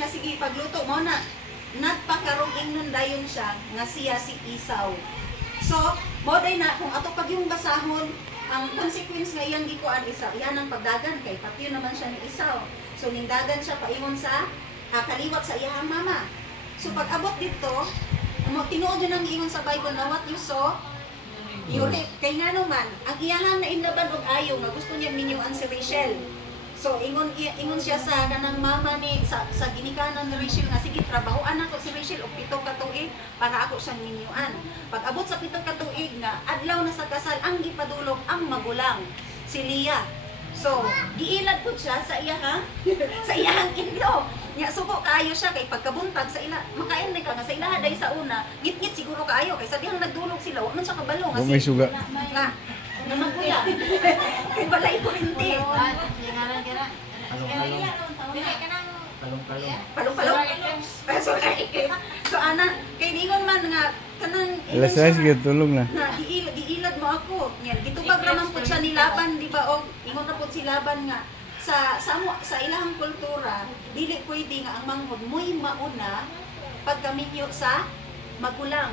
nga sige pagluto mo na nagpakarong ingnon dayon siya nga siya si Esau. So, mo day na kung ato pag yung basahon, ang consequence nga iyang gikuan Esau, iyan ang pagdagan kay patiyo naman siya ni Esau. So ningdagan siya paingon sa kaliwat sa iyang mama. So pag abot dito, mo tinuod yun ang ingon sa Bible na what you saw, you reap. Kay nga naman, ang iyang nainlaban og ayaw nga gusto niya minyuan si Rachel. So ingon siya sa kanang mama ni sa ginikanan ni Rachel nga sige trabahoan ako si Rachel og 7 ka tuig para ako siyang minyuan. Pag abot sa 7 ka tuig nga adlaw na sa kasal ang gipadulog ang magulang si Leah. So giilad pud siya sa iyang sa iyang inlo. Nya suko kaayo siya kay pagkabuntag sa ila makain ka nga sa ilaha day sa una ngit-ngit siguro kaayo kay sa dihang nagdulog sila wa man siya kabalo nga may suga. Naman kuya. Kay balay ko rinti. Palong-palong. So ana, kay ningon man nga kanang Alas 6 gyud tulog na. Na giilad mo ako. Yan gitubag raman pud siya ni Laban, di ba? Og ingon na pud si Laban nga sa ilahang kultura, dili pwede nga ang manghod mo'y mauna pagkaminyo sa magulang.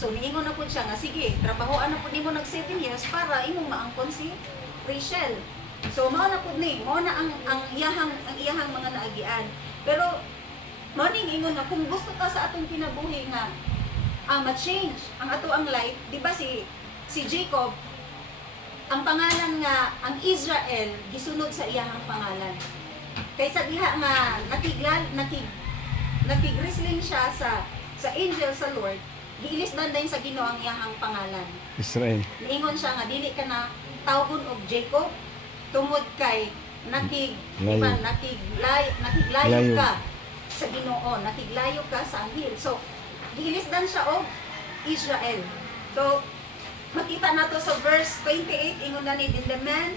So niingon na po siya nga, sige, trabahoan na po nimo nag 7 years para imong maangkon si Rachel. So mao na po ni, mao na ang iyahang mga naagian. Pero mao ning ingon na kung gusto ta sa atong kinabuhi nga ma-change ang ato ang life, di ba si Jacob ang pangalan nga ang Israel gisunod sa iyahang pangalan. Kaysa diha nga nakigrisling siya sa angel sa Lord, giilis banday sa Ginoo ang iyahang pangalan. Israel. Niingon siya nga dili ka na tawgon og Jacob tungod kay nakiglayo ka sa Ginoo, nakiglayo ka sa anghel. So giilisdan siya og Israel. So makita nato sa verse 28 ingon na ni the man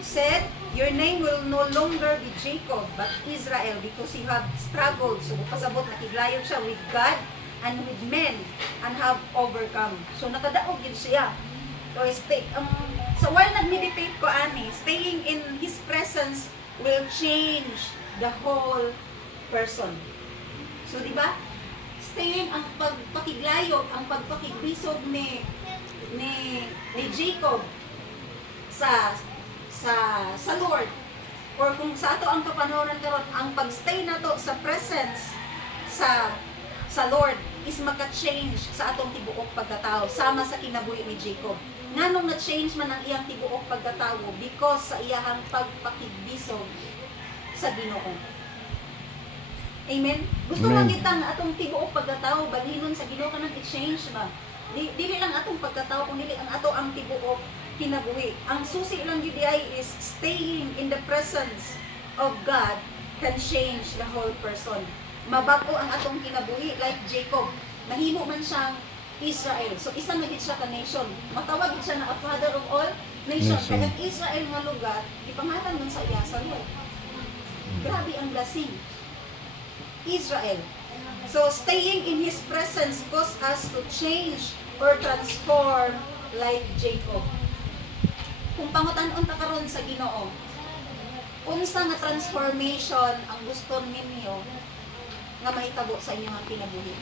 said, your name will no longer be Jacob but Israel because you have struggled. So pasabot nakiglayo siya with God and with men and have overcome. So nakadaog yun siya. So so while nag-meditate ko ani, staying in His presence will change the whole person. So di ba? Staying ang pagpakiglayo, ang pagpakigbisog ni Jacob sa Lord, or kung sa ato ang kapanahoran karon, ang pagstay nato sa presence sa Lord is maka-change sa atong tibuok pagkatao sama sa kinabuhi ni Jacob. Nganong na-change man ang iyang tibuok pagkatao because sa iyang pagpakigbisog sa Ginoo. Amen. Gusto man kita nga atong tibuok pagkatao balhinon sa Ginoo kanang i-change ba. Dili lang atong pagkatao kundi ang ato ang tibuok kinabuhi. Ang susi lang gyud is staying in the presence of God can change the whole person. Mabago ang atong kinabuhi like Jacob. Nahimo man siyang Israel. So isa na gid siya ka nation. Matawag gid siya na a father of all nations. Kaya ang Israel nga lugar ipangatan man sa iya sa Lord. Grabe ang blessing. Israel. So staying in His presence cause us to change or transform like Jacob. Kung pangutan-on ta karon sa Ginoo, unsa nga transformation ang gusto ninyo nga mahitabo sa inyong kinabuhi?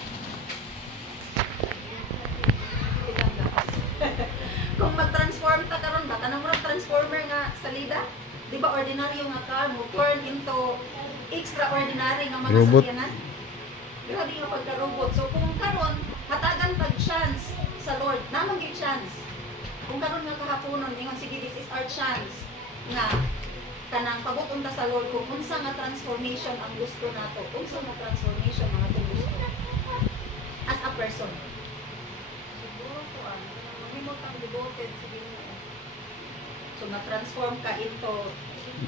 Kung mag-transform ta karon ba kanang murag transformer nga salida, di ba ordinaryo nga car mo turn into extraordinary nga mga sakyanan? Grabe nga pagka-robot. So kung karon hatagan pag chance sa Lord, namang gyud chance. Kung karon nga kahaponon ingon sige this is our chance nga kanang pabuton ta sa Lord kung unsa nga transformation ang gusto nato. Unsa nga transformation ang ato gusto as a person. Siguro ko mahimo kang devoted sa Ginoo. So na-transform ka into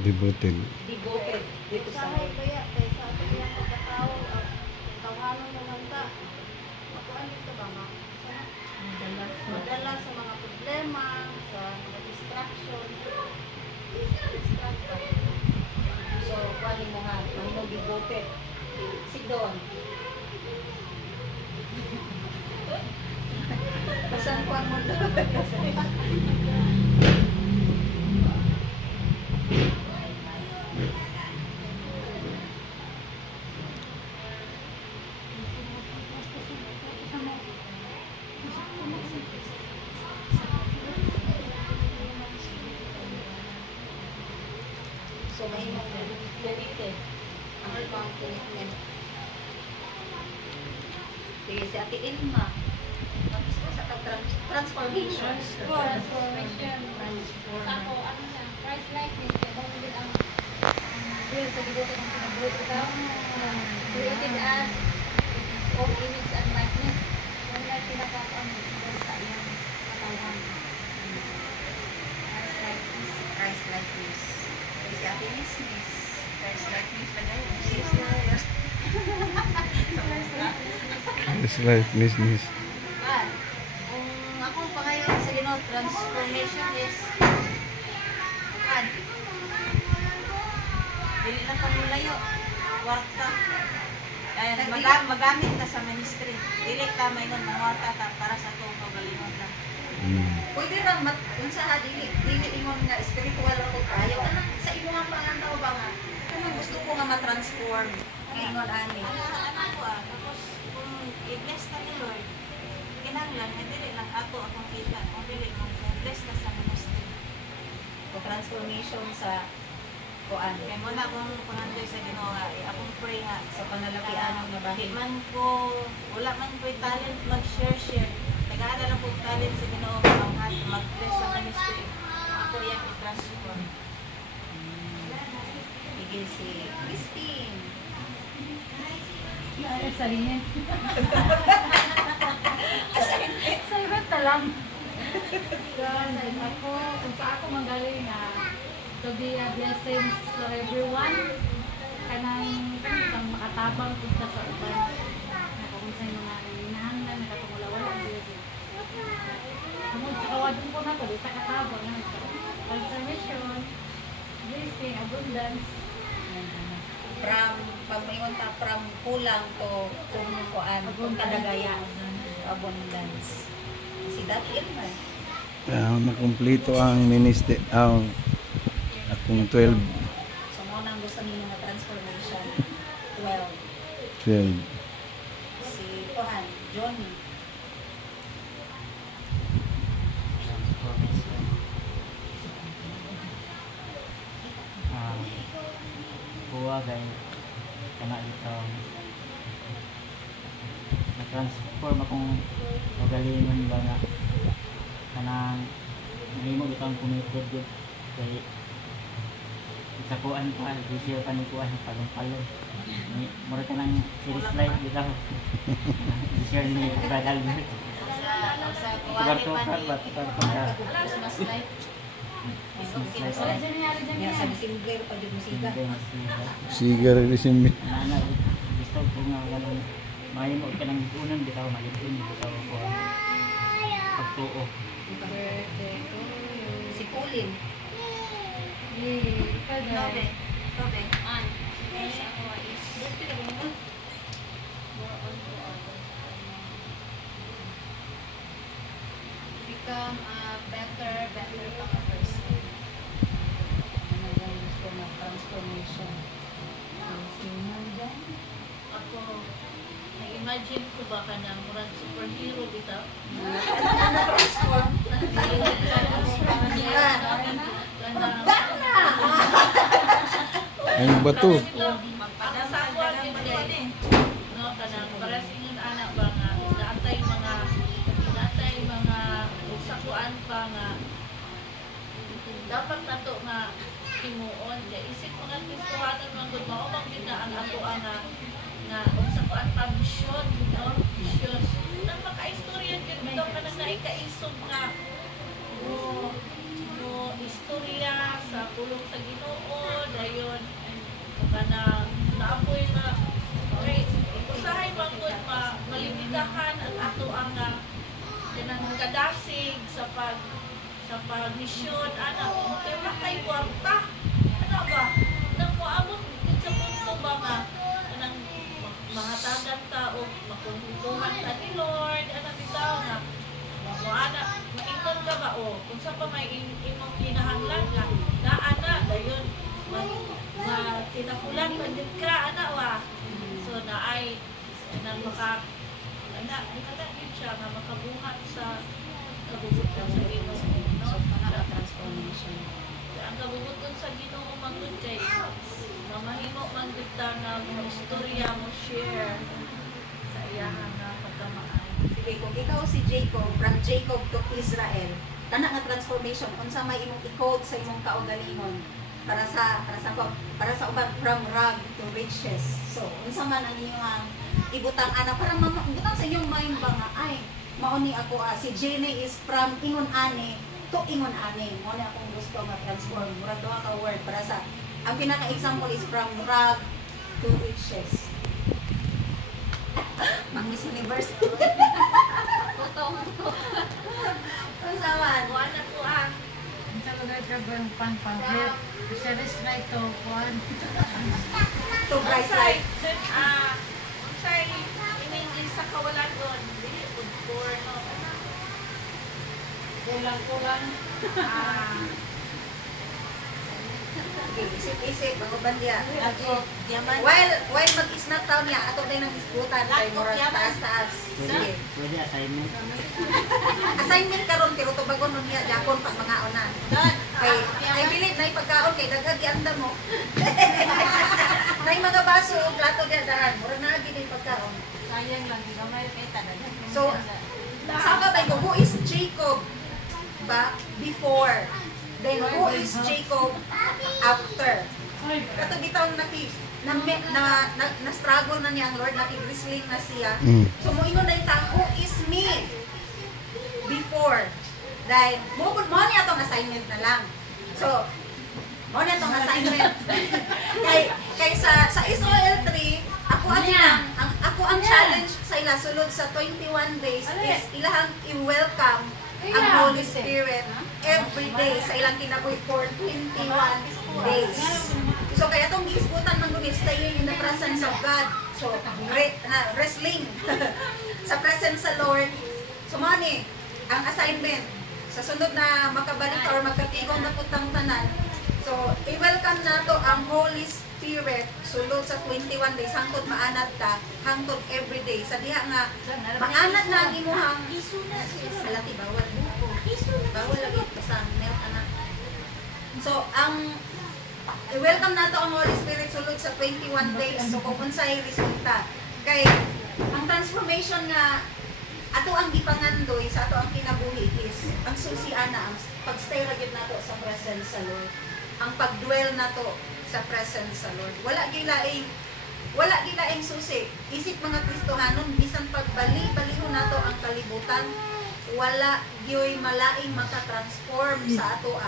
devoted dito sa Lord. Kaya sa ato yung pagkatao at tawanon naman ta. Makuan dito ba ma? Madala sa mga problema, sa mga distraction. So, kuwali mo nga, mahimong devoted. Sit doon. Basan kuwan mo doon. pang commitment. Sige, si Ate Ilma. Tapos ko sa transformation. Transformation. Sa ako, ano siya, Christ likeness, kaya daw din ang will sa gibo sa kong pinabuhat ikaw. Created us with His own image and likeness. Yung like pinapakang sa iyang katawan. Christ likeness. Christ likeness. Si Ate Miss. Christ likeness pa dahil. It's life business. Kung akong pangayon sa Ginoo, transformation is Dili na pamulayo. Warta. Magamit ka sa ministry. Dili ka may nun mangwarta ka para sa itong pagalingon ka. pwede ra unsa ha dili ingon nga spiritual ako kayo anak sa imo nga pangantaw ba nga kung gusto ko nga ma-transform ingon ani Anak ko tapos kung i-bless ka ni Lord, kinahanglan nga dili lang ato akong kita. Kung dili mo bless ka sa ministry. o transformation sa kuan Kaya mo na akong pangandoy sa Ginoo nga, akong pray nga. sa panalakian nga Di bahin man ko, wala man ko talent mag-share. Nag-aaral lang ko talent sa Ginoo mag-bless sa ministry. Ako yung i-transform. igil si Christine Assignment. Assignment na lang. Kasi ako, kung sa ako manggaling na to be a blessing to everyone, kanang makatabang punta sa uban. Na kung sa mga hinahanglan, nakatungulawala. Kamod sa kawadong ko na ko, di katabang. Transformation, blessing, abundance. from pagmayon ta from kulang to kung kuan kung kadagaya abundance si dati man Nakumpleto ang ministry, ang akong 12. so mo nang gusto ninyo nga transformation 12 12. si kuan Johnny kuha gay kana dito na-transform akong magalingon ba nga kanang nahimo itong committed yun kay sa kuan pa i-share pa ni kuan palong-palong mura ka ng series life dito i-share ni Brad Albert Sa tukar-tukar ba tukar-tukar Christmas light Christmas Wala life dyan niya, dyan ya niya. sa December pa jud musika Sigar December. Nana, gusto ko nga ganun. Mahimo ka ng unan bitaw, malimtin bitaw ko ang pagtuo. Birthday to you. si Colin Yay, ikaw Tobe. dahil. Tobe. An. Sa ako is birthday na mo More on to become a better pang a person. ano yung gusto na transformation ako, na-imagine ko ba ka na murag superhero bitaw? transform Ang bato. Magpadasakuan din kay no kanang para sa ingon anak ba nga natay mga usakuan pa nga dapat nato nga timuon kay isip mga Kristohanon man gud mao bang gid na ang ato nga usakuan pa mission no mission nang makaistorya gyud bitaw kanang naikaisog nga mo istorya sa pulong sa Ginoo dayon kanang naapoy na okay usahay mangod malimitahan ang ato ang kanang kadasig sa pagmisyon ana kay nakay kwarta ano ba nang moabot gid sa punto ba nga kanang mahatagan ta og makuntuhan ta ni Lord ana bitaw nga mo ana maingon ka ba o kung sa pa may imong kinahanglan nga naana dayon tinakulan pa din ka ana wa so naay nang maka ana yun siya nga makabuhat sa kabubutan sa Ginoo no so kana transformation ang kabubuton sa Ginoo mangud kay mamahimo man gud ta nga mo istorya mo share sa iyang nga pagkamaan. Sige, kung ikaw si Jacob, from Jacob to Israel, kana nga transformation, unsa may imong i-code sa imong kaugalingon para sa uban from rag to riches. So, unsa man ang inyong ibutang ana para butang sa inyong mind ba nga ay mao ni ako si Jenny is from ingon ani to ingon ani. Mao ni akong gusto nga transform murag duha ka word para sa ang pinaka-example is from rag to riches. Miss Universe. Totoo. Unsa man? Kuan na ko ang Sa lugar ka ba yung pang-pang-hit? Series na ito, kuhan. To bright light. Unsay ining sa kawalan doon dili pud porno. Kulang-kulang. Okay, isip-isip, mga bandiya. Ako, diamante. While mag-snack town niya, ato tayo ng isbutan kay murag taas-taas. Sige. Pwede assignment. Assignment karon pero tubagon nun niya, Japon pag mga ona. Kay bilit na ipagkaon, kay dagag ianda mo. Nay mga baso, plato diya dahan, murag na gid ipagkaon. Sayang lang, di ba may kita na. So, saka ba ko, who is Jacob ba before? Then who is Jacob after? Kato bitaw na struggle na niya ang Lord, nakigrisling na siya. So moingon na ita, who is me before? Dahil mo niya atong assignment na lang. So mo niya atong assignment. kay sa Israel 3, ako ang challenge sa ila sulod sa 21 days is ilahang i-welcome ang Holy Spirit every day sa ilang kinabuhi for 21 days. So kaya itong gisputan man gunit staying in the presence of God. So wrestling sa presence sa Lord. So mani ang assignment sa sunod na makabalik or magkatigong na putang tanan. So i-welcome nato ang Holy Spirit sulod sa 21 days hangtod maanad ta hangtod every day sa diha nga maanad na ang imuhang halati bawal lagi sa milk anak. So ang i-welcome nato ang Holy Spirit sulod sa 21 days. So kung unsay resulta kay ang transformation nga ato ang gipangandoy sa ato ang kinabuhi is ang susi ana ang pagstay ra gyud nato sa presence sa Lord, ang pagdwell nato sa presence sa Lord. Wala gilaing susi. Isip mga Kristohanon bisan pagbali-baliho nato ang kalibutan, wala gyoy malaing makatransform sa ato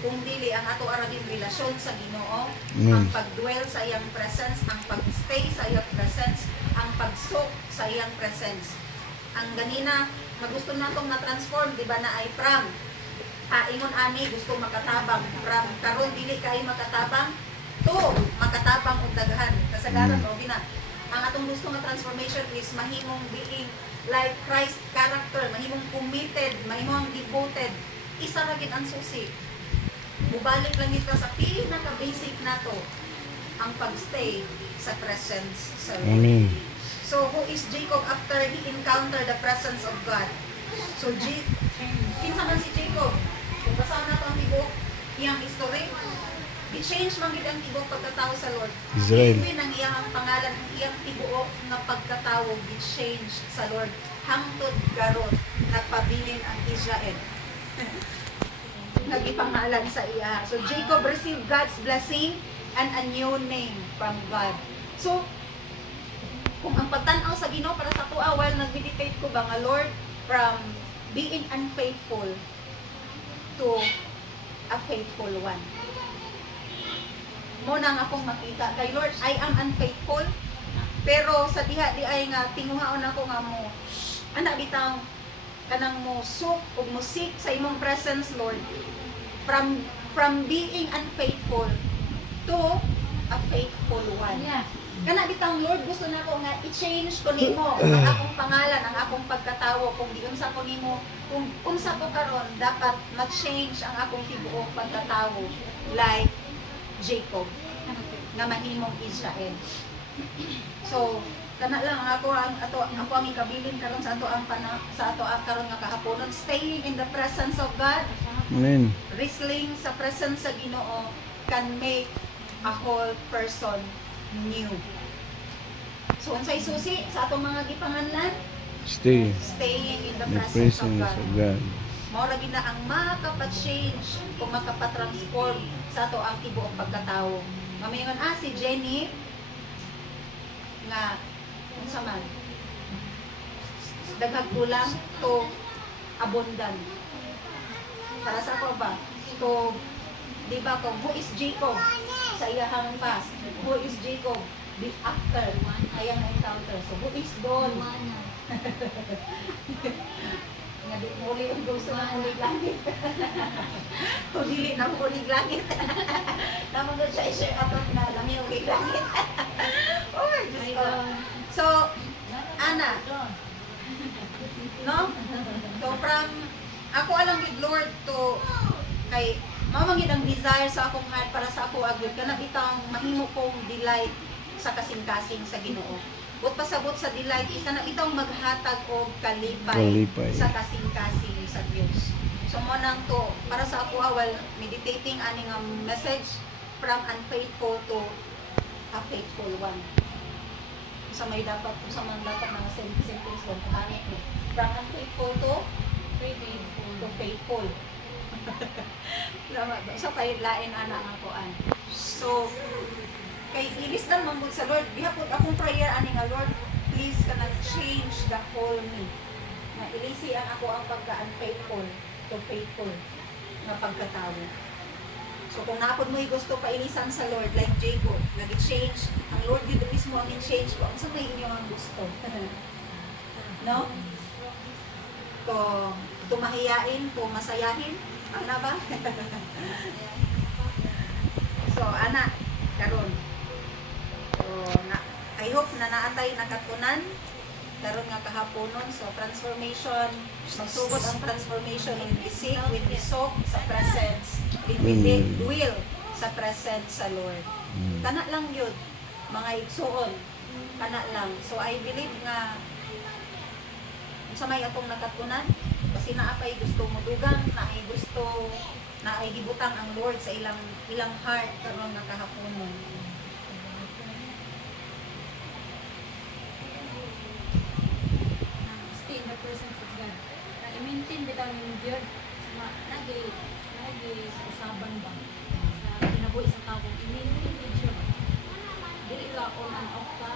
kung dili ang ato araging relasyon sa Ginoo, ang pagdwell sa iyang presence, ang pagstay sa iyang presence, ang pagsok sa iyang presence. Ang ganina magusto natong na-transform, di ba na ay from ingon ani gusto makatabang, from karon dili kay makatabang to makatabang og daghan. Kasagaran o gina. Ang atong gusto nga transformation is mahimong being like Christ character, mahimong committed, mahimong devoted. Isa ra gid ang susi. Mubalik lang ito sa pinaka-basic nato ang pagstay sa presence sa Lord. Amen. So who is Jacob after he encountered the presence of God? So kinsa man si Jacob? Kung basahan nato ang tibok iyang history, i-change man gid ang tibok pagkatao sa Lord. Israel. Even ang iyang pangalan, ang iyang tibuok nga pagkatao i-change sa Lord. Hangtod karon nagpabilin ang Israel. Nagipangalan sa iya. So Jacob received God's blessing and a new name from God. So kung ang pagtanaw sa Ginoo para sa tuwa while nag-meditate ko ba nga Lord, from being unfaithful to a faithful one. Mo nang akong makita kay Lord, I am unfaithful, pero sa diha di ay nga tinguhaon ako nga mo ana bitaw kanang mo suk ug musik sa imong presence, Lord, from being unfaithful to a faithful one. Kana bitaw Lord, gusto nako nga i-change ko nimo ang akong pangalan, ang akong pagkatawo, kung di unsa ko nimo, kung unsa ko karon dapat ma-change ang akong tibuok pagkatawo like Jacob nga mahimong Israel. So kana lang ako ang ikabilin karon sa ato ang karon nga kahaponon, staying in the presence of God, Amen. Wrestling sa presence sa Ginoo can make a whole person new. So, unsay susi sa atong mga gipanganlan? Stay Staying in the in the presence of presence God. of God. Mao ra gid na ang makapa-change o makapa-transform sa ato ang tibuok pagkatao. Mamayon si Jenny nga unsa man daghang kulang to abundant. Para sa ako ba? To di ba kung who is Jacob sa iyahang past? Who is Jacob? The after ayang na-encounter. So who is Don? Nga di muli yung gusto na mulig langit. Kung dili na mulig langit. Tama na siya i-share apat na lang yung mulig langit. Oh my Diyos ko. So, Ana, no? So from, ako alang with Lord to, kay, mamangin ang desire sa akong heart para sa ako agad, kana bitang mahimo kong delight sa kasing-kasing sa Ginoo. But pasabot sa delight, isa na itong maghatag o kalipay sa kasing-kasing sa Diyos. So mo nang to, para sa ako while meditating aning message from unfaithful to a faithful one. Sa may dapat, sa man dapat mga sentence lang, kumanik mo. From unfaithful to faithful. Sa pailain anak nga koan. So, kay ilisdan man gud sa Lord, bihapon akong prayer ani nga Lord, please kana change the whole me. Na ilisi ang ako ang pagka-unfaithful to faithful nga pagkatawo. So kung napod mo gusto pa ilisan sa Lord like Jacob, nag-change ang Lord dito mismo ang change ko. Ang sa may inyo ang gusto. No? To mahiyain, to masayahin, ano ba? So ana, karon. So, I hope na naatay nakatunan karon nga kahaponon. So transformation, magsugod ang transformation in bisig with isok sa presence, with will sa presence sa Lord. Kana lang yun, mga igsuon, kana lang. So I believe nga sa may atong nakatunan, kasi naapay gusto mo dugang, naay gusto, naay gibutang ang Lord sa ilang heart karon nga kahaponon. Stay in the presence of God. Na i-maintain bitaw yung Diyos. Lagi sa usaban ba? Sa kinabuhi sa tao. I-maintain din siya. Dili ka on and off ka.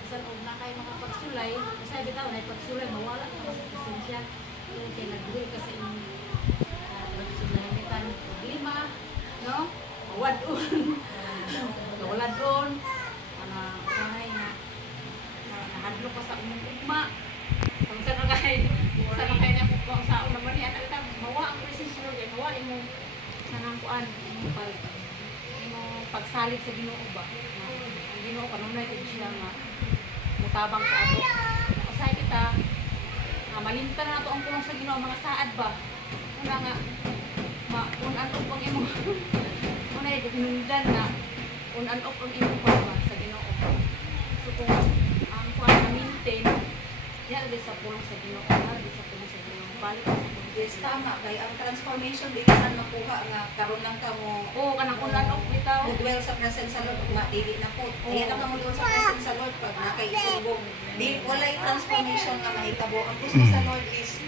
Bisan og na kay mga pagsulay, kasi bitaw na pagsulay mawala ka sa presensya. Kung kay nagduol ka sa inyong pagsulay bitan lima, no? Mawadon. Waladon. Ana sanay na nahadlo ka sa umong ugma. Kung saan na kayo na kung saan naman yan, mawa ang presensya Lord, mawa yung sanang kuan, yung pagsalig sa Ginoo ba. Ang Ginoo, kanunay din siya nga mutabang sa ato. Nakasay kita, malinta na nato ang pulong sa Ginoo, mga saad ba. Una nga, un-an-off ang imong, una yung hinundan na, un-an-off ang imong ba sa Ginoo. So kung ang kuan na maintain, yan din sa pulong sa Ginoo, yan din sa pulong sa Ginoo. Balik sa pulong. Yes, tama. Kaya ang transformation, di naman makuha nga karon lang ka mo Oo, kanang un-an-off bitaw. dwell sa presence sa Lord, dili na po. Kaya lang ka mo doon sa presence sa Lord pag nakaisubong. Di, walay transformation nga mahitabo. Ang gusto sa Lord is,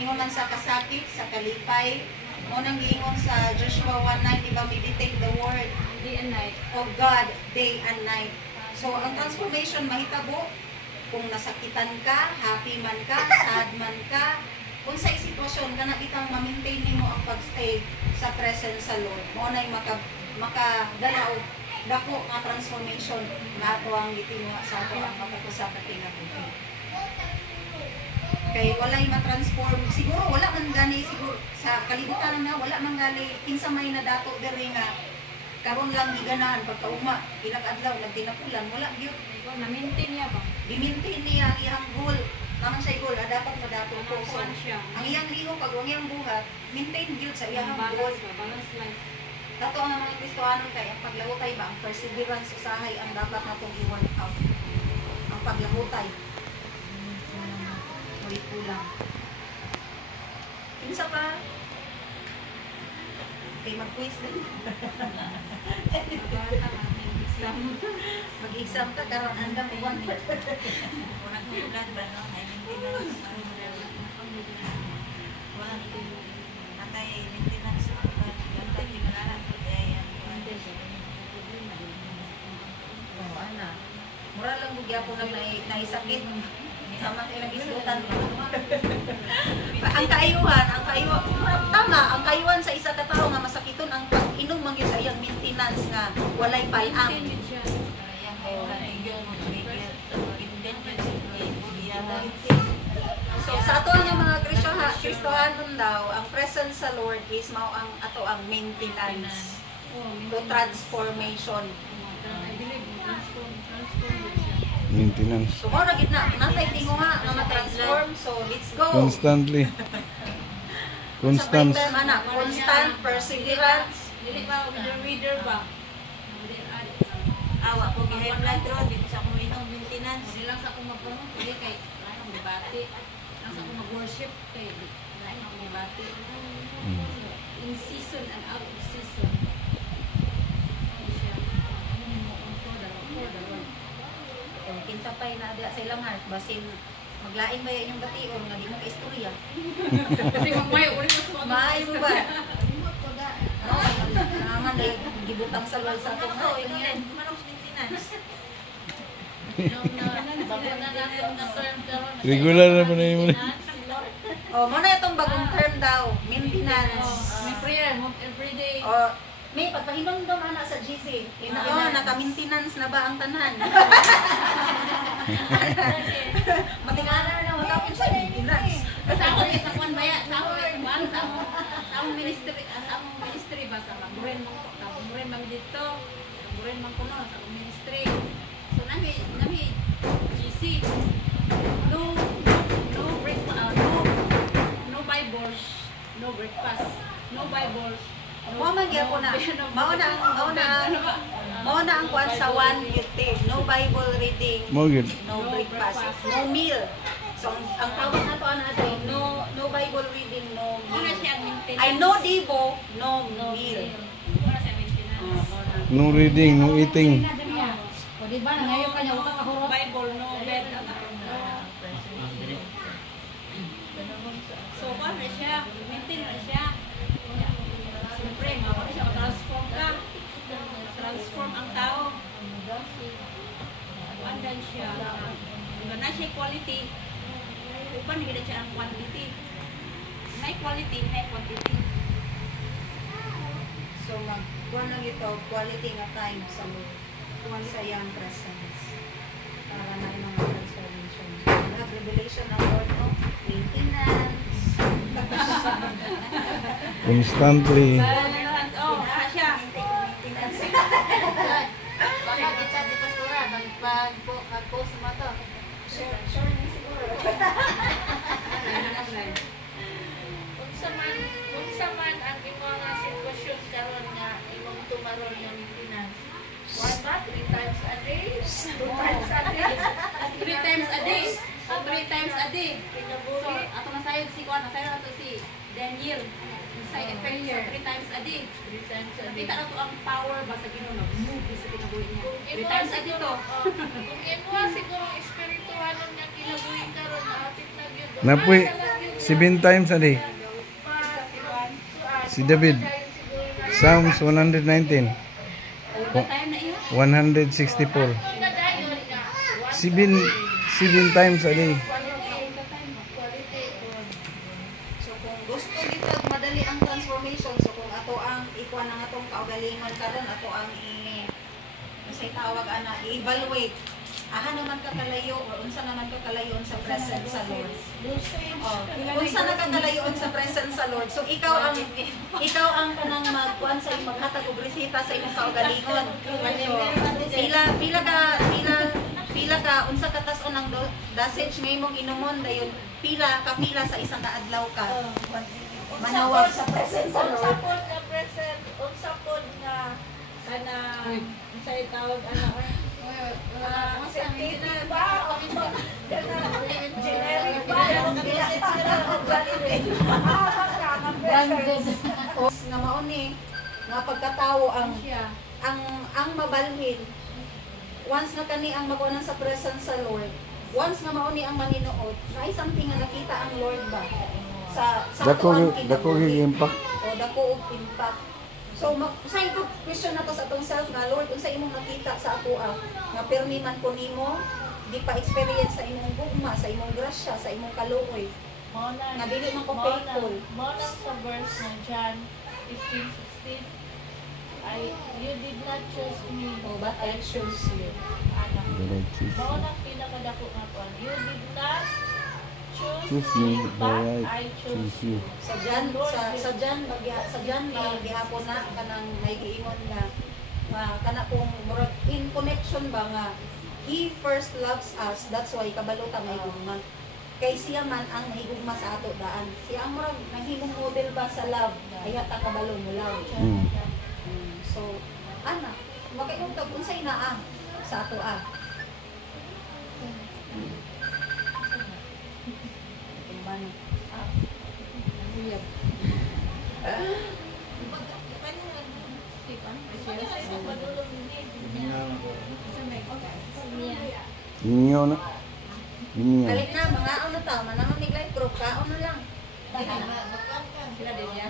ingon man sa kasakit, sa kalipay, unang giingon sa Joshua 1:9, di ba, meditate the word Day and night. of God day and night. So, ang transformation mahitabo kung nasakitan ka, happy man ka, sad man ka, kung sa sitwasyon ka na itang ma-maintain mo ang pagstay sa presence sa Lord, mo na makadala og dako nga transformation nga ato ang gitinuha sa ato ang makakusap at kinabuhi. Kay walay ma-transform, siguro wala man gani siguro sa kalibutan na wala man gali kinsa may nadato diri nga karon lang giganahan pagkauma ilang adlaw nagtinapulan wala gyud. Ikaw, na-maintain niya ba? Dimintin niya ang iyang goal. Naman siya goal, dapat madato ko. So, Kuan siya. ang iyang liho, pag ang iyang buhat, maintain yun sa iyang goal. Balance ba? Balance life. Dato ang mga Kristohanon kay ang paglahutay ba, ang perseverance usahay ang dapat natong i-work out. Ang paglahutay. Ulit kulang. Kinsa pa? Okay, mag-quiz din. Mag-exam ka, karoon hanggang 1. Unang blood ba, no? Ay, maintenance. Natay, maintenance. Gantay, tingalaran ko. Oh, ana. Mura lang bugya po lang naisakit. Sama kayo nag-isgutan. Ang kaayuhan, tama, ang kaayuhan sa isa ka tao nga masakiton ang pag-inom man gyud sa iyang maintenance nga walay palam. So sa ato ang mga Kristohanon daw, ang presence sa Lord is mao ang ato ang maintenance to transformation. Maintenance. So mao ra gid na natay tinguha nga ma-transform. So let's go. Constantly. Constance. Sa mana, constant perseverance. Dili ba reader ba? Awa ko gihay blood ro, di sa ko inom maintenance. Hindi lang sa akong magpuno, hindi kay akong debate. Lang sa akong mag-worship, kay lain akong debate. In season and out of season. Kung kinsa pay na diya sa ilang heart, basin maglain ba yung bation nga di mo ka-istorya. Kasi magmayo, uli mo sa Maayo mo ba? No, naman dahil gibutang sa luwal sa atong heart. Ito yan, manong maintenance. Regular na po na yun. Oh, mo na itong bagong term daw, maintenance. May prayer, everyday. Oh, may pagpahinom daw ana sa GC. Oh, naka-maintenance na ba ang tanan? Matingala na wala ko sa maintenance. Sa ako sa kwan baya, sa ako sa akong ministry ba sa Muren man dito. Muren man kuno sa akong ministry. So nami GC. No Bibles, no breakfast, no Bibles. Mao man gyapon na. Mao na ang kuan sa 1:50. No Bible reading, Mo gid. no breakfast, no meal. So ang tawag nato ana ay no Bible reading, no Muna meal. siya maintenance. Ay no devo, no meal. Muna siya maintenance. No reading, no eating. O di ba, nangayon ka niya, huwag ka kahurot. Bible, no bed. So, ano siya? Maintain na siya. Siyempre, mawala siya. Transform ka. Transform ang tao. Andan siya. Kung na siya quality, upan nagiging siya ang quantity. May quality, may quantity. So magkuan lang ito quality nga time sa Lord. Sa iyang presence. Para na yung mga transformation. Have revelation ng Lord, no? Maintenance. Constantly. Oh, siya. Maintenance. Baka kita di pastora, pag-post mo to. Sure na siguro. Unsa man ang imong nga sitwasyon karon nga imong tumaron nga maintenance. One month, 3 times a day, 2 times a day. 3 times a day. 3 times a day. So, Kinabuhi. ato nasayod si Juan, nasayod ato si Daniel. Sa effect sa 3 times a day. 3 times a day. Nakita na to ang power ba sa Ginoo move sa kinabuhi niya. Kung 3 imo times a day to. Kung imo siguro espirituhanon nga kinabuhi karon naapit na gyud. Napoy 7 times a day. Si David. Psalms 119. Ulan tayo na iya. 164. 7 times a day. So kung gusto dito madali ang transformation, so kung ato ang ikuan ang atong kaugalingon karon, ato ang say tawag ana i-evaluate. Aha naman ka kalayo o unsa naman ka kalayon sa presence sa Lord. Oh, unsa na ka kalayon sa presence sa Lord. So ikaw ang kanang magkuan sa maghatag og resita sa imong kaugalingon. So, pila ka unsa ka tas-on ang dosage nga imong inumon dayon pila sa isang kaadlaw ka. Manawag sa presence sa Unsa Lord. pod nga present, unsa pod nga kana say tawag ana sensitive ba o generic ba? Branded. O nga mao ni nga pagkatawo Siya. ang mabalhin once nga kani ang makuanan sa presence sa Lord, once nga mao ni ang maninuot, na ay something nga nakita ang Lord ba sa Dako ato ang dako kinabuhi. impact. O dako og impact. So usay ko question na to sa atong self nga, Lord, unsa imong nakita sa ato nga pirmi man ko nimo, di pa experience sa imong gugma, sa imong grasya, sa imong kaluoy. Mao na Nga dili man ko faithful. Mao na sa verse ng John 15:16. You did not choose me, O but I choose you. Anak. Dili choose. Mao na pinakadako nga kuan. You did not choose Choose me, me, but but I chose choose you. you. Sa Jan gihapon na kanang naigiingon nga kana kung murag in connection ba nga He first loves us, that's why kabalo ta may gugma. Kay siya man ang mahigugma sa ato daan. Siya ang murag nahimong model ba sa love, kaya ta kabalo mo love. Mm. So ana, makaimong unsay naa sa ato Kumbana. Uyab. Inyo na. Inyo. Balik na, mga ano ta, manangan ni life group, kaon na lang. Sila din ya.